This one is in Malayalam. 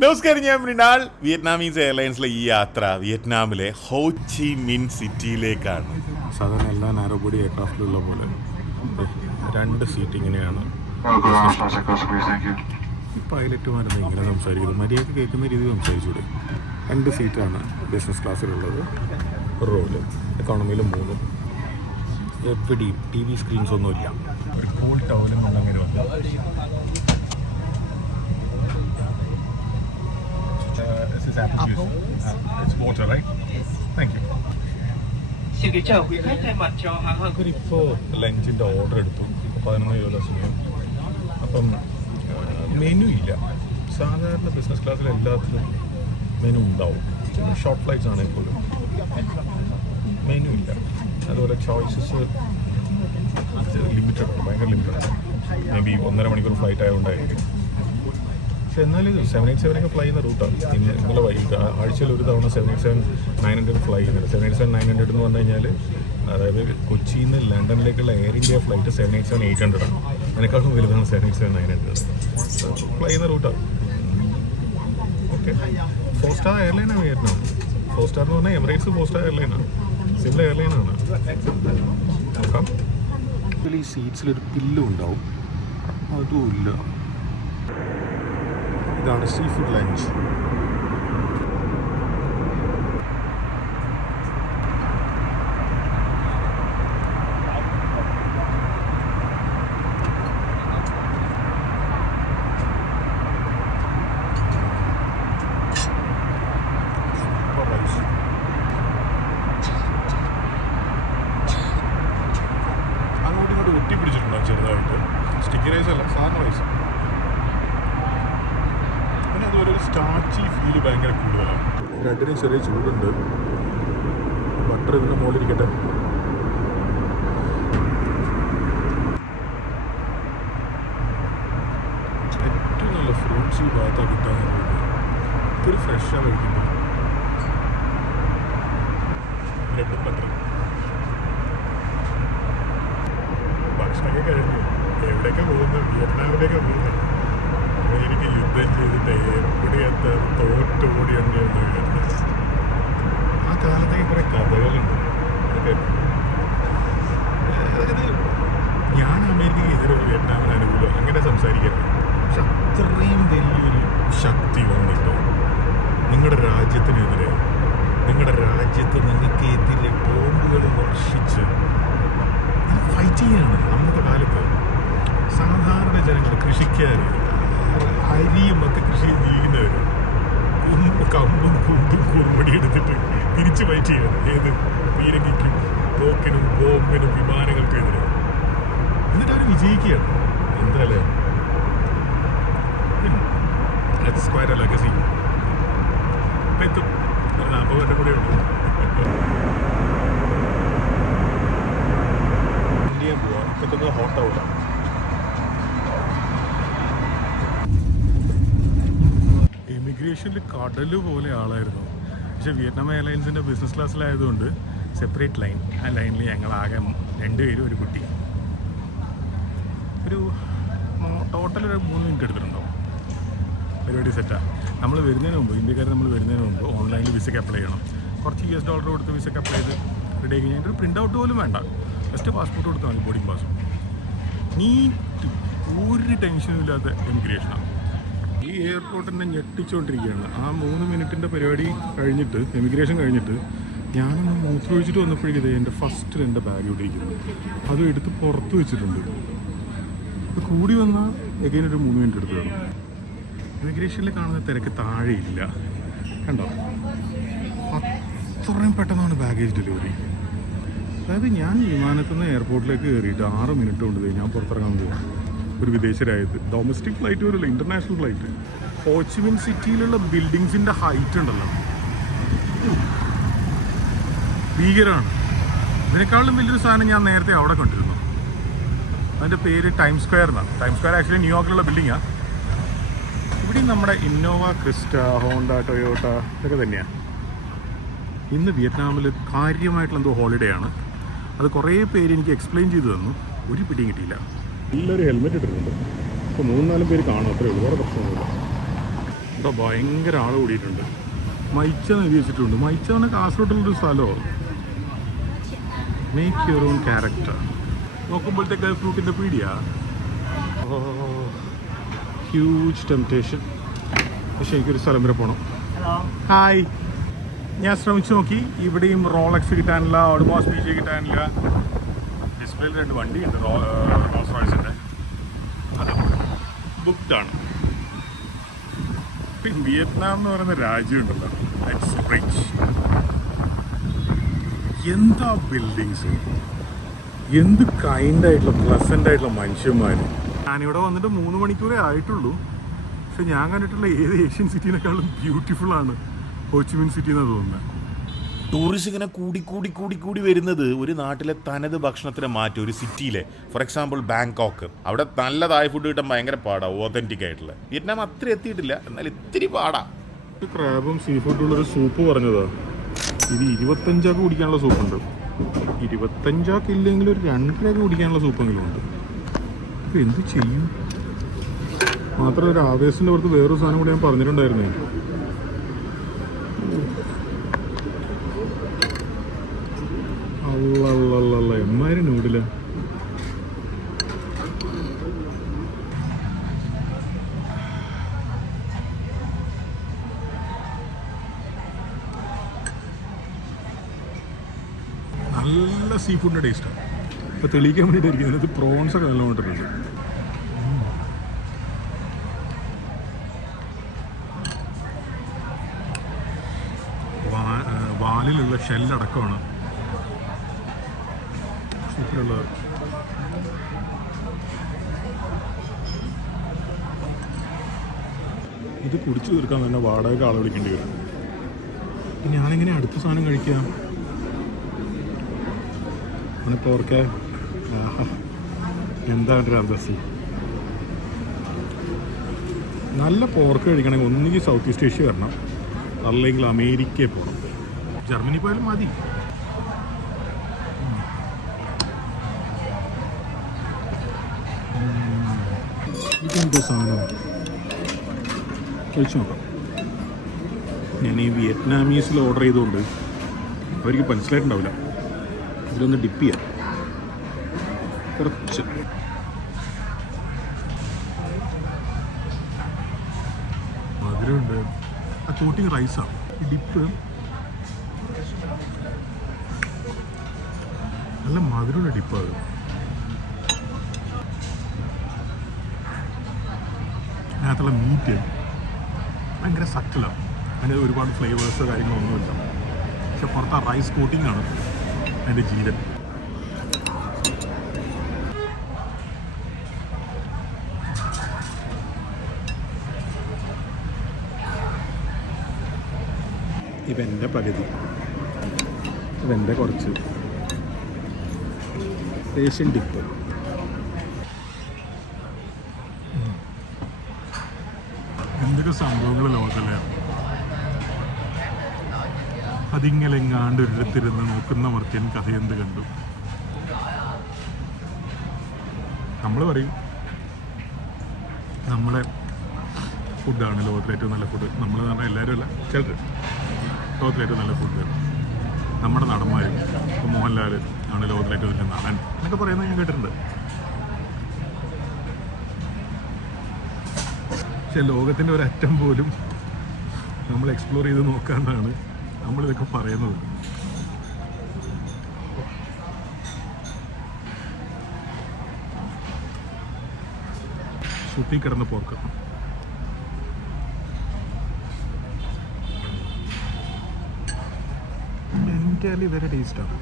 നമസ്കാരം, ഞാൻ മൃണാൾ. വിയറ്റ്നാമീസ് എയർലൈൻസിലെ ഈ യാത്ര വിയറ്റ്നാമിലെ ഹോ ചി മിൻ സിറ്റിയിലേക്കാണ്. സാധാരണ എല്ലാ നാരോബോഡി എയർക്രാഫ്റ്റിലുള്ള പോലെ 2 സീറ്റ് ഇങ്ങനെയാണ്. ഈ പൈലറ്റുമാരെന്ന് ഇങ്ങനെ സംസാരിക്കുന്നത് മര്യാദ കേൾക്കുന്ന രീതിയിൽ സംസാരിച്ചൂടെ? 2 സീറ്റാണ് ബിസിനസ് ക്ലാസ്സിലുള്ളത്. ഒരു റോല് എക്കോണമിയിൽ 3. എവിടെയും TV സ്ക്രീൻസ് ഒന്നുമില്ല. ഹോൾ ടൗണിൽ നിന്ന് അങ്ങനെ വന്നു. This is apple juice. It's water, right? Thank you. Xin kính chào quý khách, thay mặt cho hãng hàng không. ഇപ്പോൾ ലഞ്ചിൻ്റെ ഓർഡർ എടുത്തു. 11 സമയം. അപ്പം മെനു ഇല്ല. സാധാരണ ബിസിനസ് ക്ലാസ്സിൽ എല്ലാത്തിലും മെനു ഉണ്ടാവും. ഷോർട്ട് ഫ്ലൈറ്റ്സ് ആണെങ്കിൽ പോലും മെനു ഇല്ല. അതുപോലെ ചോയ്സസ് ലിമിറ്റഡ് ആണ്, ഭയങ്കര ലിമിറ്റഡ്. മേ ബി 1.5 മണിക്കൂർ ഫ്ലൈറ്റ് ആയതുകൊണ്ടായിരിക്കും. പക്ഷെ എന്നാലും 787 ഫ്ലൈ ചെയ്യുന്ന റൂട്ടാണ്. നിങ്ങൾ ആഴ്ചയിൽ ഒരു തവണ 787-900 ഫ്ലൈ ചെയ്യുന്നുണ്ട്. 787-900 എന്ന് പറഞ്ഞു കഴിഞ്ഞാൽ, അതായത് കൊച്ചിയിൽ നിന്ന് ലണ്ടനിലേക്കുള്ള എയർ ഇന്ത്യ ഫ്ലൈറ്റ് 787-800 ആണ്. അതിനേക്കാളും വലുതാണ് 787-900 ഫ്ലൈ ചെയ്യുന്ന റൂട്ടാണ്. Okay, 4-സ്റ്റാർ എയർലൈനാണ് Vietnam. 4-സ്റ്റാർ എന്ന് പറഞ്ഞാൽ എമിറേറ്റ്സ് 4-സ്റ്റാർ എയർലൈനാണ്, സിംല എയർലൈനാണ്. നോക്കാം. ഈ സീറ്റ്സിലൊരു പില്ലും ഉണ്ടാവും, അതുമില്ല. ഇതാണ് സീ ഫുഡ് ലഞ്ച്. അങ്ങോട്ടും ഇങ്ങോട്ട് ഒട്ടിപ്പിടിച്ചിട്ടുണ്ടോ ചെറുതായിട്ട്? സ്റ്റിക്കി റൈസ് അല്ല, സാധാരണ റൈസ്. പിന്നെ അതുപോലെ ഒരു സ്റ്റാർച്ചി ഫീല് ഭയങ്കര കൂടുതലാണ്. രണ്ടിനും ചെറിയ ചൂടുണ്ട്. ബട്ടർ ഇതിൻ്റെ മുകളിലിരിക്കട്ടെ. ഏറ്റവും നല്ല ഫ്രൂട്ട്സ് ഈ ഭാഗത്താണ് കിട്ടാൻ. ഇതൊരു ഫ്രഷാണ് കഴിക്കുന്നത്. ബ്രെഡും ബട്ടറും. ഭക്ഷണമൊക്കെ കഴിഞ്ഞു. എവിടെയൊക്കെ പോകുന്നത്? വിയറ്റ്നാമിലേക്ക് പോകുന്നത്. എനിക്ക് യുദ്ധം ചെയ്തിട്ട് എവിടെയെത്താൻ തോറ്റോടിയുണ്ട് എന്ന് കേട്ടത്. ആ കാലത്തേക്ക് കുറേ കഥകളുണ്ട്. അതായത് ഞാൻ അമേരിക്കയ്ക്ക് എതിരെ വിയറ്റ്നാമിന് അനുകൂലം അങ്ങനെ സംസാരിക്കരുത്. പക്ഷെ അത്രയും വലിയൊരു ശക്തി വന്നിട്ട് നിങ്ങളുടെ രാജ്യത്തിനെതിരെ, നിങ്ങളുടെ രാജ്യത്ത് നിങ്ങൾക്കെതിരെ ബോംബുകൾ വർഷിച്ച് ഫൈറ്റ് ചെയ്യാണ്. അന്നത്തെ കാലത്ത് സാധാരണ ജനങ്ങൾ, കൃഷിക്കാർ, അരിയും ഒക്കെ കൃഷി ചെയ്യുന്നവർ കമ്പും കുന്തും കുറുമടി എടുത്തിട്ട് തിരിച്ച് ഫൈറ്റ് ചെയ്യണം. ഏത് പീരങ്കിക്കും തോക്കിനും ബോംബിനും വിമാനങ്ങൾക്കും എതിരെ. എന്നിട്ട് അവർ വിജയിക്കുകയാണ്. എന്തായാലും ലെറ്റ്സ് ക്വയറ്റ് എ ലെഗസി. ഇപ്പം എത്തും. 40 കൊല്ലം കൂടെ ഉള്ളൂ. ഇന്ത്യ പോവാം. ഇപ്പം ഹോട്ടാവില്ല. ഇമിഗ്രേഷനിൽ കടൽ പോലെ ആളായിരുന്നു. പക്ഷേ വിയറ്റ്നാം എയർലൈൻസിൻ്റെ ബിസിനസ് ക്ലാസ്സിലായതുകൊണ്ട് സെപ്പറേറ്റ് ലൈൻ. ആ ലൈനിൽ ഞങ്ങളാകെ 2 പേരും ഒരു കുട്ടി. ടോട്ടൽ ഒരു 3 മിനിറ്റ് എടുത്തിട്ടുണ്ടാവും. പരിപാടി സെറ്റാണ്. നമ്മൾ വരുന്നതിന് മുമ്പ്, ഇന്ത്യക്കാർ നമ്മൾ വരുന്നതിന് മുമ്പ് ഓൺലൈനിൽ വിസയ്ക്ക് അപ്ലൈ ചെയ്യണം. കുറച്ച് $US കൊടുത്ത് വിസയ്ക്ക് അപ്ലൈ ചെയ്ത് റെഡി ആക്കി കഴിഞ്ഞിട്ട് ഒരു പ്രിൻ്റ് ഔട്ട് പോലും വേണ്ട. ജസ്റ്റ് പാസ്പോർട്ട് കൊടുത്താൽ മതി, ബോർഡിംഗ് പാസ്. നീറ്റ്, ഒരു ടെൻഷനും ഇല്ലാത്ത ഇമിഗ്രേഷനാണ്. ഈ എയർപോർട്ടിനെ ഞെട്ടിച്ചുകൊണ്ടിരിക്കുകയാണ്. ആ 3 മിനിറ്റിൻ്റെ പരിപാടി കഴിഞ്ഞിട്ട്, എമിഗ്രേഷൻ കഴിഞ്ഞിട്ട് ഞാനൊന്ന് മൂത്രമൊഴിച്ചിട്ട് വന്നപ്പോഴേക്കും എൻ്റെ ഫസ്റ്റ് എൻ്റെ ബാഗ് ഇവിടെ ഇരിക്കുന്നു. അതും എടുത്ത് പുറത്ത് വെച്ചിട്ടുണ്ട്. ഇത് കൂടി വന്നാൽ എഗൈൻ ഒരു 3 മിനിറ്റ് എടുത്ത് വേണം. ഇമിഗ്രേഷനിൽ കാണുന്ന തിരക്ക് താഴെയില്ല, കണ്ടോ? അത്രയും പെട്ടെന്നാണ് ബാഗേജ് ഡെലിവറി. അതായത് ഞാൻ വിമാനത്തിൽ നിന്ന് എയർപോർട്ടിലേക്ക് കയറിയിട്ട് 6 മിനിറ്റ് കൊണ്ട് ഞാൻ പുറത്തിറങ്ങാൻ പോകും. ഒരു വിദേശ രാജ്യത്ത് ഡൊമസ്റ്റിക് ഫ്ലൈറ്റ് പോലുള്ള ഇൻ്റർനാഷണൽ ഫ്ലൈറ്റ്. ഹോ ചി മിൻ സിറ്റിയിലുള്ള ബിൽഡിങ്സിൻ്റെ ഹൈറ്റ് ഉണ്ടല്ലോ, ഭീകരമാണ്. ഇതിനേക്കാളും വലിയൊരു സാധനം ഞാൻ നേരത്തെ അവിടെ കണ്ടിരുന്നു. അതിൻ്റെ പേര് ടൈം സ്ക്വയർ എന്നാണ്. ടൈം സ്ക്വയർ ആക്ച്വലി ന്യൂയോർക്കിലുള്ള ബിൽഡിങ്ങാണ്. ഇവിടെയും നമ്മുടെ ഇന്നോവ, ക്രിസ്റ്റ, ഹോണ്ട, ടൊയോട്ട ഇതൊക്കെ തന്നെയാണ്. ഇന്ന് വിയറ്റ്നാമിൽ കാര്യമായിട്ടുള്ള എന്തോ ഹോളിഡേ ആണ്. അത് കുറേ പേര് എനിക്ക് എക്സ്പ്ലെയിൻ ചെയ്തു തന്നു. ഒരു പിടിയും കിട്ടിയില്ല. എല്ലാവരും ഹെൽമെറ്റ് ഇട്ടിട്ടുണ്ട്. ഇപ്പോൾ 3-4 പേര് കാണും, അത്രേ ഉള്ളൂ. വേറെ പ്രശ്നമൊന്നുമില്ല. ഇവിടെ ഭയങ്കര ആൾ കൂടിയിട്ടുണ്ട്. മൈച്ച എഴുതി വെച്ചിട്ടുണ്ട്. മൈച്ച പറഞ്ഞാൽ കാസർഗോഡുള്ളൊരു സ്ഥലമോ. Make your own character. നോക്കുമ്പോഴത്തേക്ക് ഫ്രൂട്ടിൻ്റെ പീടിയാ. ഓ, ഹ്യൂജ് ടെംപ്റ്റേഷൻ. പക്ഷേ എനിക്കൊരു സ്ഥലം വരെ പോകണം. ഹായ്, ഞാൻ ശ്രമിച്ചു നോക്കി. ഇവിടെയും റോളക്സ് കിട്ടാനില്ല, ഓഡ്മോസ് ബീച്ച് കിട്ടാനില്ല. ഡിസ്പ്ലേയിൽ 2 വണ്ടിയുണ്ട് റോൾസ് റോയ്സിൻ്റെ, അത് ബുക്ക്ഡാണ്. പിന്നെ വിയറ്റ്നാം എന്ന് പറയുന്ന രാജ്യമുണ്ടല്ലോ, ഇറ്റ്സ് റിച്ച്. എന്താ ബിൽഡിങ്സ്, എന്ത് കൈൻഡായിട്ടുള്ള പ്ലസൻ്റ് ആയിട്ടുള്ള മനുഷ്യന്മാർ. ഞാനിവിടെ വന്നിട്ട് 3 മണിക്കൂറേ ആയിട്ടുള്ളൂ. പക്ഷെ ഞാൻ കണ്ടിട്ടുള്ള ഏത് ഏഷ്യൻ സിറ്റീനേക്കാളും ബ്യൂട്ടിഫുള്ളാണ് ഹോച്ചിമിൻ സിറ്റി എന്നാണ് തോന്നുന്നത്. ടൂറിസ്റ്റ് ഇങ്ങനെ കൂടി വരുന്നത് ഒരു നാട്ടിലെ തനത് ഭക്ഷണത്തിനെ മാറ്റി ഒരു സിറ്റിയിലെ, ഫോർ എക്സാമ്പിൾ ബാങ്കോക്ക്, അവിടെ നല്ല തായ് ഫുഡ് കിട്ടാൻ ഭയങ്കര പാടാണ്, ഓതൻറ്റിക് ആയിട്ടുള്ള. വിയറ്റ്നാം അത്ര എത്തിയിട്ടില്ല, എന്നാൽ ഇത്തിരി പാടാ. ക്രാബും സീ ഫുഡുള്ളൊരു സൂപ്പ് പറഞ്ഞതാ. ഇത് 25 കുടിക്കാനുള്ള സൂപ്പുണ്ട്. 25 ഇല്ലെങ്കിൽ ഒരു 2 കുടിക്കാനുള്ള സൂപ്പെങ്കിലും ഉണ്ട്. അപ്പോൾ എന്ത് ചെയ്യും? മാത്രമല്ല ഒരു ആവേശത്തിൻ്റെ പുറത്ത് വേറൊരു സാധനം കൂടി ഞാൻ പറഞ്ഞിട്ടുണ്ടായിരുന്നേ. അല്ല എമ്മാതിരി നൂഡില. നല്ല സീ ഫുഡിൻ്റെ ടേസ്റ്റാണ്. ഇപ്പോൾ തെളിയിക്കാൻ വേണ്ടിയിട്ടായിരിക്കും ഇതിനകത്ത് പ്രോൺസൊക്കെ നല്ല കൊണ്ടിട്ടുണ്ട്. വാലിലുള്ള ഷെല്ലടക്കമാണ് സൂപ്പറുള്ളത്. ഇത് കുടിച്ചു തീർക്കാൻ തന്നെ വാടക ആൾ വിളിക്കേണ്ടി വരും. ഞാനെങ്ങനെ അടുത്ത സാധനം കഴിക്കാം? അവനിപ്പോൾ ഓർക്കെ എന്താ ഒരു അന്തസ്സ്. നല്ല പോർക്ക് കഴിക്കണമെങ്കിൽ ഒന്നുകിൽ സൗത്ത് ഈസ്റ്റ് ഏഷ്യ വരണം, അല്ലെങ്കിൽ അമേരിക്കയിൽ പോകണം. ജർമ്മനി പോയാലും മതി. ഇതെന്തോ സാധനം കഴിച്ചു നോക്കാം. ഞാൻ ഈ വിയറ്റ്നാമീസിൽ ഓർഡർ ചെയ്തുകൊണ്ട് അവർക്ക് മനസ്സിലായിട്ടുണ്ടാവില്ല. ഇതിലൊന്ന് ഡിപ്പ് ചെയ്യാം കുറച്ച്. മധുരമുണ്ട്. ആ കോട്ടിങ് റൈസാണ്. ഈ ഡിപ്പ് നല്ല മധുരമുള്ള ഡിപ്പാണ്. അതിനകത്തുള്ള മീറ്റ് ഭയങ്കര സറ്റിലാണ്. അതിന് ഒരുപാട് ഫ്ലേവേഴ്സ് കാര്യങ്ങളൊന്നുമില്ല. പക്ഷെ പുറത്ത് ആ റൈസ് കോട്ടിങ്ങാണ് അതിൻ്റെ ജീവൻ. ഇതെൻ്റെ പകുതി, ഇതെൻ്റെ കുറച്ച്. Asian dip. എന്തൊക്കെ സംഭവങ്ങൾ ലോകത്തല്ലേ. അതിങ്ങനെ എങ്ങാണ്ട് ഒരിടത്തിരുന്ന് നോക്കുന്ന മർത്യൻ കഥയെന്ത് കണ്ടു. നമ്മൾ പറയും നമ്മളെ ഫുഡാണ് ലോകത്തിലെ ഏറ്റവും നല്ല ഫുഡ്. നമ്മൾ പറഞ്ഞാൽ എല്ലാവരും അല്ല, ചിലർ ലോകത്തിലെ ഏറ്റവും നല്ല ഫുഡ്. നമ്മുടെ നടന്മാരും ഇപ്പോൾ മോഹൻലാൽ ആണ് ലോകത്തിലെ ഏറ്റവും വലിയ നടൻ എന്നൊക്കെ പറയുന്നത് ഞാൻ കേട്ടിട്ടുണ്ട്. പക്ഷെ ലോകത്തിൻ്റെ ഒരറ്റം പോലും നമ്മൾ എക്സ്പ്ലോർ ചെയ്ത് നോക്കാമെന്നാണ് നമ്മളിതൊക്കെ പറയുന്നത്. സുത്തി കിടന്ന പോർക്ക്. എൻ്റെലി വെരി ടേസ്റ്റാണ്.